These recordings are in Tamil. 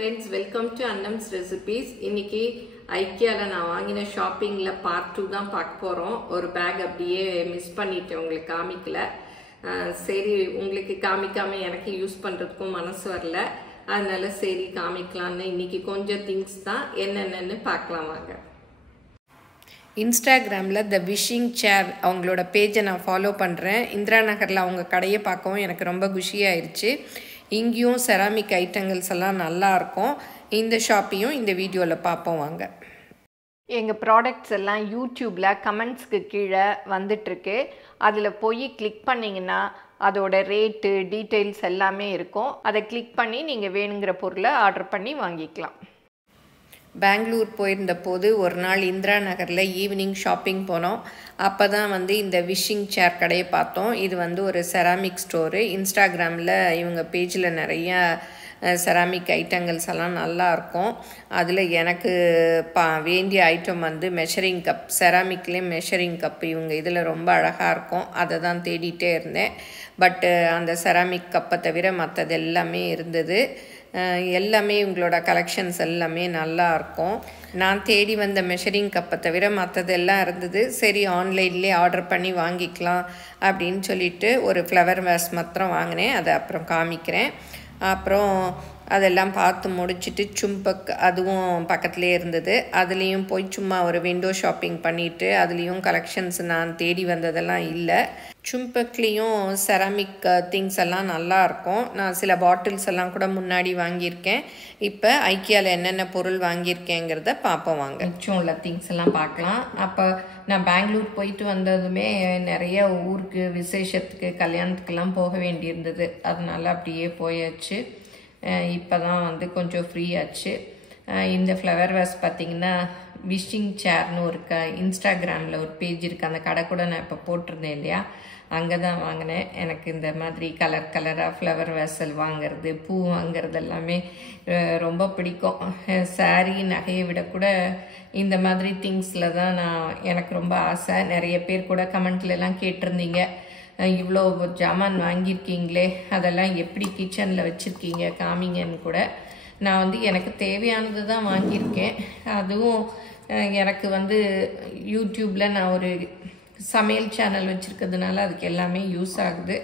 friends, welcome to Annam's Recipes. இன்னைக்கு ஐக்கியால நான் வாங்கின ஷாப்பிங்ல பார்ட் 2 தான் பார்க்க போறோம். ஒரு பேக் அப்படியே மிஸ் பண்ணிட்டேன், உங்களுக்கு காமிக்கல. சரி, உங்களுக்கு காமிக்காம எனக்கு யூஸ் பண்றதுக்கும் மனசு வரல, அதனால சரி காமிக்கலாம்னு இன்னைக்கு கொஞ்சம் திங்ஸ் தான் என்னென்னு பார்க்கலாம் வாங்க. இன்ஸ்டாகிராமில் த விஷிங் சேர் அவங்களோட பேஜை நான் ஃபாலோ பண்ணுறேன். இந்திரா நகரில் அவங்க கடையை பார்க்கவும் எனக்கு ரொம்ப குஷியாயிருச்சு. இங்கேயும் செராமிக் ஐட்டங்கள்ஸ் எல்லாம் நல்லாயிருக்கும். இந்த ஷாப்பையும் இந்த வீடியோவில் பார்ப்போம் வாங்க. எங்கள் ப்ராடக்ட்ஸ் எல்லாம் யூடியூப்பில் கமெண்ட்ஸ்க்கு கீழே வந்துட்டுருக்கு. அதில் போய் கிளிக் பண்ணிங்கன்னா அதோட ரேட்டு டீட்டெயில்ஸ் எல்லாமே இருக்கும். அதை கிளிக் பண்ணி நீங்கள் வேணுங்கிற பொருளை ஆர்டர் பண்ணி வாங்கிக்கலாம். பெங்களூர் போயிருந்த போது ஒரு நாள் இந்திரா நகரில் ஈவினிங் ஷாப்பிங் போனோம். அப்போ தான் இந்த விஷிங் சேர் கடையை பார்த்தோம். இது ஒரு செராமிக் ஸ்டோரு. இன்ஸ்டாகிராமில் இவங்க பேஜில் நிறையா செராமிக் ஐட்டங்கள்ஸ் எல்லாம் நல்லாயிருக்கும். அதில் எனக்கு வேண்டிய ஐட்டம் மெஷரிங் கப், செராமிக்லேயே மெஷரிங் கப் இவங்க இதில் ரொம்ப அழகாக இருக்கும். அதை தான் தேடிகிட்டே இருந்தேன். பட்டு அந்த செராமிக் கப்பை தவிர மற்றது எல்லாமே இருந்தது. எல்லாமே இவங்களோட கலெக்ஷன்ஸ் எல்லாமே நல்லாயிருக்கும். நான் தேடி வந்த மெஷரிங் கப்பை தவிர மற்றதெல்லாம் இருந்தது. சரி, ஆன்லைன்லேயே ஆர்டர் பண்ணி வாங்கிக்கலாம் அப்படின்னு சொல்லிட்டு ஒரு ஃப்ளவர் வேஸ் மாத்திரம் வாங்கினேன். அதை அப்புறம் காமிக்கிறேன். அப்புறம் அதெல்லாம் பார்த்து முடிச்சுட்டு சும்பக் அதுவும் பக்கத்துலேயே இருந்தது. அதுலேயும் போய் சும்மா ஒரு விண்டோ ஷாப்பிங் பண்ணிவிட்டு அதுலேயும் கலெக்ஷன்ஸ் நான் தேடி வந்ததெல்லாம் இல்லை. சும்பக்லேயும் செராமிக் திங்ஸ் எல்லாம் நல்லாயிருக்கும். நான் சில பாட்டில்ஸ் எல்லாம் கூட முன்னாடி வாங்கியிருக்கேன். இப்போ ஐக்கியாவில் என்னென்ன பொருள் வாங்கியிருக்கேங்கிறத பார்ப்போம் வாங்க. மிச்சம் உள்ள திங்ஸ் எல்லாம் பார்க்கலாம். அப்போ நான் பெங்களூர் போயிட்டு வந்ததுமே நிறைய ஊருக்கு விசேஷத்துக்கு கல்யாணத்துக்கெல்லாம் போக வேண்டியிருந்தது. அதனால அப்படியே போயாச்சு. இப்போ தான் கொஞ்சம் ஃப்ரீ ஆச்சு. இந்த ஃப்ளவர் வேஸ் பார்த்திங்கன்னா விஷிங் சேர்னு ஒரு இன்ஸ்டாகிராமில் ஒரு பேஜ் இருக்குது. அந்த கடை கூட நான் இப்போ போட்டிருந்தேன் இல்லையா, அங்கே தான் வாங்கினேன். எனக்கு இந்த மாதிரி கலர் கலராக ஃப்ளவர் வேசல் வாங்கிறது, பூ வாங்கிறது எல்லாமே ரொம்ப பிடிக்கும். சாரீ நகையை விட கூட இந்த மாதிரி திங்ஸில் தான் எனக்கு ரொம்ப ஆசை. நிறைய பேர் கூட கமெண்ட்லலாம் கேட்டிருந்தீங்க, இவ்வளோ ஜாமான் வாங்கியிருக்கீங்களே, அதெல்லாம் எப்படி கிச்சனில் வச்சுருக்கீங்க காமிங்கன்னு கூட. நான் எனக்கு தேவையானது தான் வாங்கியிருக்கேன். அதுவும் எனக்கு யூடியூப்பில் நான் ஒரு சமையல் சேனல் வச்சுருக்கிறதுனால அதுக்கு எல்லாமே யூஸ் ஆகுது.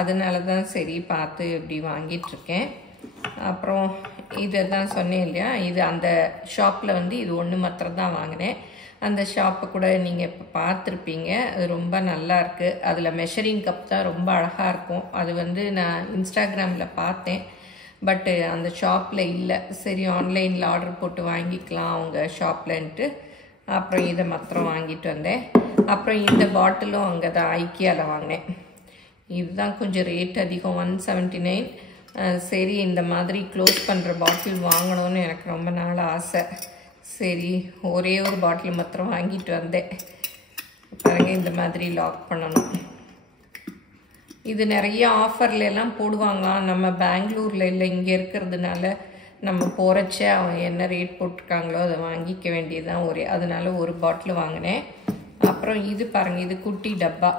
அதனால தான் சரி பார்த்து இப்படி வாங்கிட்டுருக்கேன். அப்புறம் இதை தான் சொன்னேன் இல்லையா, இது அந்த ஷாப்பில் இது ஒன்று மாத்திரம் தான் வாங்கினேன். அந்த ஷாப்பை கூட நீங்கள் இப்போ பார்த்துருப்பீங்க. அது ரொம்ப நல்லாயிருக்கு. அதில் மெஷரிங் கப் தான் ரொம்ப அழகாக இருக்கும். அது நான் இன்ஸ்டாகிராமில் பார்த்தேன், பட்டு அந்த ஷாப்பில் இல்லை. சரி, ஆன்லைனில் ஆர்டர் போட்டு வாங்கிக்கலாம் அவங்க ஷாப்லன்ட்டு அப்புறம் இதை மாத்திரம் வாங்கிட்டு வந்தேன். அப்புறம் இந்த பாட்டிலும் அங்கே தான் ஐக்கியாவில் வாங்கினேன். இதுதான் கொஞ்சம் ரேட் அதிகம், 179. சரி, இந்த மாதிரி க்ளோஸ் பண்ணுற பாட்டில் வாங்கணும்னு எனக்கு ரொம்ப நாள் ஆசை. சரி, ஒரே ஒரு பாட்டில் மாத்திரம் வாங்கிட்டு வந்தேன். பாருங்கள், இந்த மாதிரி லாக் பண்ணணும். இது நிறைய ஆஃபர்ல எல்லாம் போடுவாங்க. நம்ம பெங்களூரில் இல்லை, இங்கே இருக்கிறதுனால நம்ம போகிறச்ச அவங்க என்ன ரேட் போட்டிருக்காங்களோ அதை வாங்கிக்க வேண்டியதுதான். அதனால ஒரு பாட்டில் வாங்கினேன். அப்புறம் இது பாருங்கள், இது குட்டி டப்பா,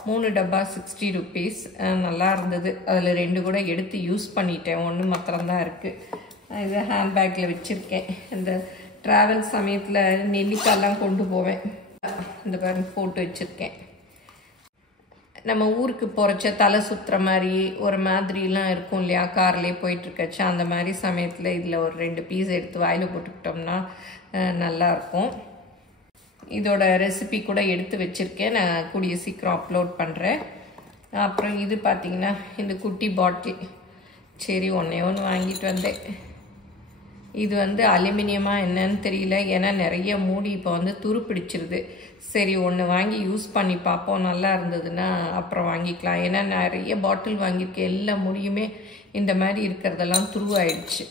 3 டப்பா 60 rupees. நல்லா இருந்தது. அதில் 2 கூட எடுத்து யூஸ் பண்ணிட்டேன், 1 மாத்திரம்தான் இருக்குது. இது ஹேண்ட்பேக்கில் வச்சுருக்கேன். இந்த ட்ராவல் சமயத்தில் நெல்லிக்காயெல்லாம் கொண்டு போவேன். இந்த பாருங்க போட்டு வச்சுருக்கேன். நம்ம ஊருக்கு போகிறச்ச தலை சுற்றுற மாதிரி ஒரு மாதிரிலாம் இருக்கும் இல்லையா, கார்லேயே போயிட்டுருக்கச்சா, அந்த மாதிரி சமயத்தில் இதில் ஒரு 2 பீஸ் எடுத்து வாயில் போட்டுக்கிட்டோம்னா நல்லாயிருக்கும். இதோட ரெசிபி கூட எடுத்து வச்சுருக்கேன், நான் கூடிய சீக்கிரம் அப்லோட் பண்ணுறேன். அப்புறம் இது பார்த்திங்கன்னா இந்த குட்டி பாட்டில். சரி, ஒன்று வாங்கிட்டு வந்தேன். இது அலுமினியமாக என்னன்னு தெரியல, ஏன்னா நிறைய மூடி இப்போ துரு பிடிச்சிருது. சரி, ஒன்று வாங்கி யூஸ் பண்ணி பார்ப்போம், நல்லா இருந்ததுன்னா அப்புறம் வாங்கிக்கலாம். ஏன்னா நிறைய பாட்டில் வாங்கியிருக்கேன், எல்லா மூடியுமே இந்த மாதிரி இருக்கிறதெல்லாம் துருவாயிடுச்சு.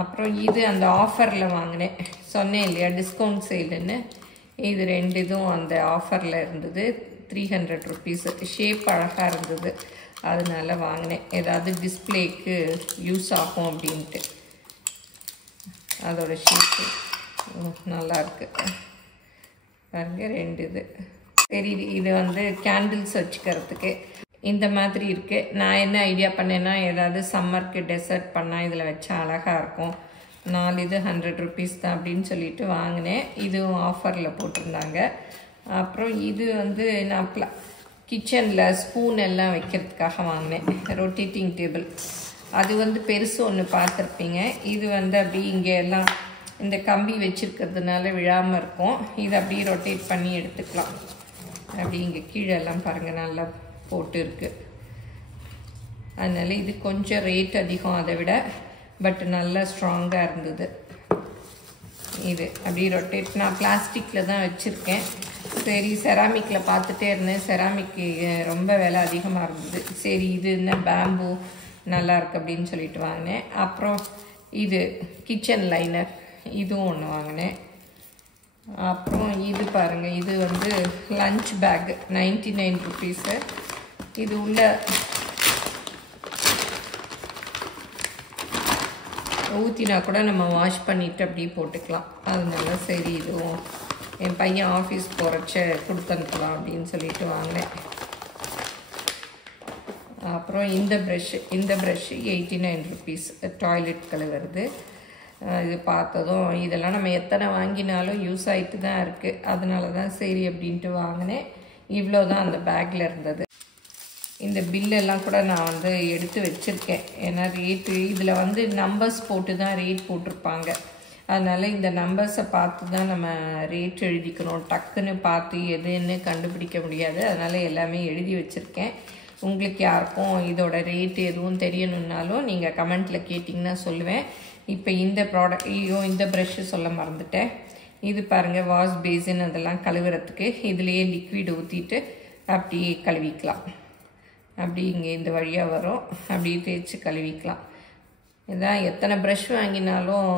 அப்புறம் இது அந்த ஆஃபரில் வாங்கினேன், சொன்னேன் இல்லையா டிஸ்கவுண்ட் சேலுன்னு. இது 2 இதுவும் அந்த ஆஃபரில் இருந்தது. 300 rupees. ஷேப் அழகாக இருந்தது, அதனால வாங்கினேன். ஏதாவது டிஸ்பிளேக்கு யூஸ் ஆகும் அப்படின்ட்டு. அதோட ஷேப்பு நல்லாயிருக்கு பாருங்க, 2 இது. சரி, இது கேண்டில்ஸ் வச்சுக்கிறதுக்கு. இந்த மாதிரி இருக்குது. நான் என்ன ஐடியா பண்ணேன்னா ஏதாவது சம்மருக்கு டெசர்ட் பண்ணால் இதில் வச்சா அழகாக இருக்கும். 4 இது 100 rupees தான் அப்படின்னு சொல்லிட்டு வாங்கினேன். இதுவும் ஆஃபரில் போட்டிருந்தாங்க. அப்புறம் இது வந்து நான் கிச்சனில் ஸ்பூன் எல்லாம் வைக்கிறதுக்காக வாங்கினேன். Rotating table. அது வந்து பெருசு ஒன்று பார்த்துருப்பீங்க. இது வந்து அப்படி இங்கே எல்லாம் இந்த கம்பி வச்சுருக்கிறதுனால விழாமல் இருக்கும். இதை அப்படியே ரொட்டேட் பண்ணி எடுத்துக்கலாம். அப்படி இங்கே கீழெல்லாம் பாருங்கள் நல்லா போட்டு இருக்குது. அதனால் இது கொஞ்சம் ரேட் அதிகம் அதை விட, பட் நல்லா ஸ்ட்ராங்காக இருந்தது. இது அப்படி ரொட்டேட் நான் பிளாஸ்டிக்கில் தான் வச்சுருக்கேன். சரி செராமிக்கில் பார்த்துட்டே இருந்தேன். செராமிக்கு ரொம்ப விலை அதிகமாக இருந்தது. சரி இது என்ன பேம்பு நல்லா இருக்குது அப்படின்னு சொல்லிட்டு வாங்கினேன். அப்புறம் இது கிச்சன் லைனர், இதுவும் ஒன்று வாங்கினேன். அப்புறம் இது பாருங்கள், இது வந்து லஞ்ச் பேக் 99 rupees. இது உள்ள ஊற்றினா கூட நம்ம வாஷ் பண்ணிவிட்டு அப்படியே போட்டுக்கலாம். அதனால சரி இதுவும் என் பையன் ஆஃபீஸ் போகிறச்ச கொடுத்து அனுப்பலாம் அப்படின்னு சொல்லிட்டு வாங்கினேன். அப்புறம் இந்த ப்ரஷ்ஷு 89 rupees டாய்லெட் கழுவுறது. இது பார்த்ததும் இதெல்லாம் நம்ம எத்தனை வாங்கினாலும் யூஸ் ஆகிட்டு தான் இருக்குது. அதனால தான் சரி அப்படின்ட்டு வாங்கினேன். இவ்வளோ தான் அந்த பேக்கில் இருந்தது. இந்த பில்லெல்லாம் கூட நான் வந்து எடுத்து வச்சுருக்கேன். ஏன்னா ரேட்டு இதில் வந்து நம்பர்ஸ் போட்டு தான் ரேட் போட்டிருப்பாங்க. அதனால் இந்த நம்பர்ஸை பார்த்து தான் நம்ம ரேட் எழுதிக்கணும். டக்குன்னு பார்த்து எதுன்னு கண்டுபிடிக்க முடியாது. அதனால் எல்லாமே எழுதி வச்சுருக்கேன். உங்களுக்கு யாருக்கும் இதோட ரேட் எதுவும் தெரியணுன்னாலும் நீங்கள் கமெண்ட்டில் கேட்டிங்கன்னா சொல்லுவேன். இப்போ இந்த இந்த ப்ரஷ்ஷு சொல்ல மறந்துட்டேன். இது பாருங்கள் வாஷ் பேசின் அதெல்லாம் கழுவுறதுக்கு இதுலேயே லிக்விட் ஊற்றிட்டு அப்படியே கழுவிக்கலாம். அப்படி இங்கே இந்த வழியாக வரும், அப்படியே தேய்ச்சி கழுவிக்கலாம். இதான் எத்தனை ப்ரஷ் வாங்கினாலும்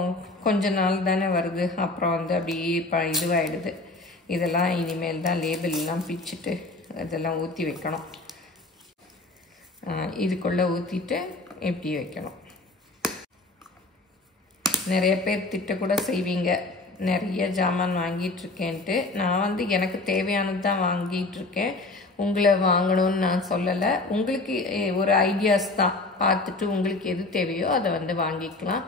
கொஞ்ச நாள் தானே வருது, அப்புறம் வந்து அப்படியே இதுவாகிடுது. இதெல்லாம் இனிமேல் தான் லேபிள்லாம் பிச்சுட்டு இதெல்லாம் ஊற்றி வைக்கணும். இதுக்குள்ளே ஊற்றிட்டு இப்படி வைக்கணும். நிறைய பேர் திட்டக்கூட செய்வீங்க, நிறைய ஜாமான் வாங்கிட்டுருக்கேன்ட்டு. நான் வந்து எனக்கு தேவையானது தான் வாங்கிட்டுருக்கேன். உங்களை வாங்கணும்னு நான் சொல்லலை. உங்களுக்கு ஒரு ஐடியாஸ் தான், பார்த்துட்டு உங்களுக்கு எது தேவையோ அதை வந்து வாங்கிக்கலாம்.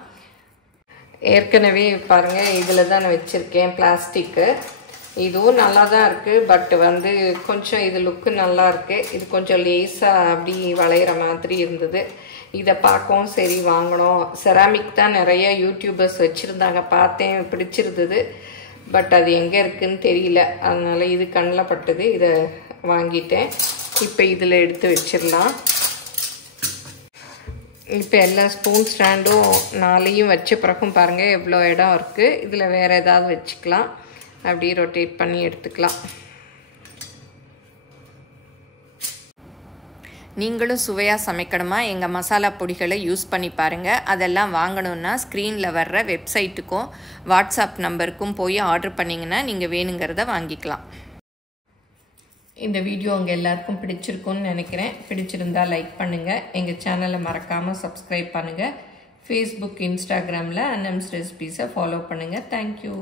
ஏற்கனவே பாருங்கள் இதில் தான் நான் வச்சுருக்கேன் பிளாஸ்டிக்கு. இதுவும் நல்லா தான் இருக்குது, பட் வந்து கொஞ்சம் இது லுக்கு நல்லா இருக்குது. இது கொஞ்சம் லேஸாக அப்படி வளையிற மாதிரி இருந்தது. இதை பார்க்கவும் சரி வாங்கணும். செராமிக் தான் நிறைய யூடியூபர்ஸ் வச்சுருந்தாங்க, பார்த்தேன், பிடிச்சிருந்தது. பட் அது எங்கே இருக்குதுன்னு தெரியல. அதனால் இது கண்ணில் பட்டது, இதை வாங்கிட்டேன். இப்போ இதில் எடுத்து வச்சிடலாம். இப்போ எல்லா ஸ்பூன் ஸ்டாண்டும் 4 வச்ச பிறகும் பாருங்கள் எவ்வளோ இடம் இருக்குது. இதில் வேறு ஏதாவது வச்சுக்கலாம். அப்படியே ரொட்டேட் பண்ணி எடுத்துக்கலாம். நீங்களும் சுவையாக சமைக்கணுமா? எங்கள் மசாலா பொடிகளை யூஸ் பண்ணி பாருங்கள். அதெல்லாம் வாங்கணுன்னா ஸ்க்ரீனில் வர்ற வெப்சைட்டுக்கும் வாட்ஸ்அப் நம்பருக்கும் போய் ஆர்டர் பண்ணிங்கன்னா நீங்கள் வேணுங்கிறத வாங்கிக்கலாம். இந்த வீடியோ உங்கள் எல்லாருக்கும் பிடிச்சிருக்கும்னு நினைக்கிறேன். பிடிச்சிருந்தால் லைக் பண்ணுங்கள். எங்கள் சேனலை மறக்காமல் சப்ஸ்கிரைப் பண்ணுங்கள். ஃபேஸ்புக், இன்ஸ்டாகிராமில் அன்னம்ஸ் ரெசிபீஸை ஃபாலோ பண்ணுங்கள். தேங்க்யூ.